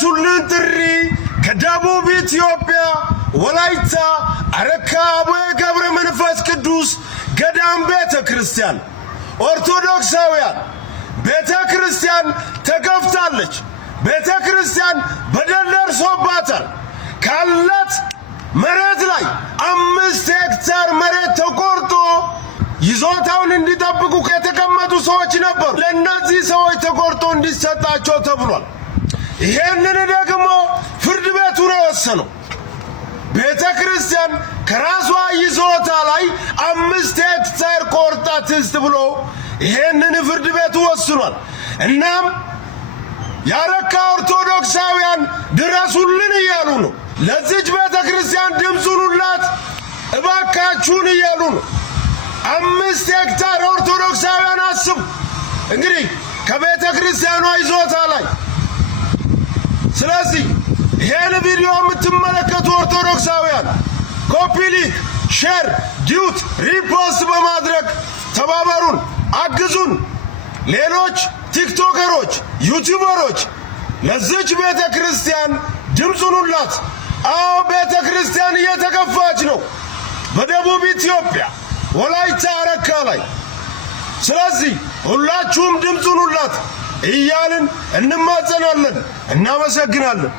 የድረሱልን ጥሪ ከደቡብ ኢትዮጵያ ወላይታ አረካ አቡነ ገብረ መንፈስ ቅዱስ ገዳም ቤተ ክርስቲያን ኦርቶዶክሳውያን ቤተ ክርስቲያን ተገፍታለች። ቤተ ክርስቲያን በደል ደርሶባታል። ካላት መሬት ላይ 5 ሄክታር መሬት ተቆርጦ ይዞታውን እንዲጠብቁ ከተቀመጡ ሰዎች ነበሩ። ለእነዚህ ሰዎች ተቆርጦ እንዲሰጣቸው ተብሏል። ይሄንን ደግሞ ፍርድ ቤቱ ነው የወሰነው። ቤተ ክርስቲያን ከራሷ ይዞታ ላይ 5 ሄክታር ቆርጣ ትስጥ ብሎ ይሄንን ፍርድ ቤቱ ወስኗል። እናም ያረካ ኦርቶዶክሳውያን ድረሱልን እያሉ ነው። ለዚች ቤተ ክርስቲያን ድምፁን ሁላት እባካችሁን እያሉ ነው። 5 ሄክታር ኦርቶዶክሳውያን አስቡ እንግዲህ ከቤተ ክርስቲያኗ ይዞታ ላይ። ስለዚህ ይሄን ቪዲዮ የምትመለከቱ ኦርቶዶክሳውያን ኮፒ ሊንክ፣ ሼር፣ ዲዩት፣ ሪፖስት በማድረግ ተባበሩን፣ አግዙን። ሌሎች ቲክቶከሮች፣ ዩቲዩበሮች ለዚች ቤተ ክርስቲያን ድምፁን ሁላት። አዎ ቤተ ክርስቲያን እየተከፋች ነው በደቡብ ኢትዮጵያ ወላይታ አረካ ላይ። ስለዚህ ሁላችሁም ድምፁን ሁላት እያልን እንማጸናለን። እናመሰግናለን።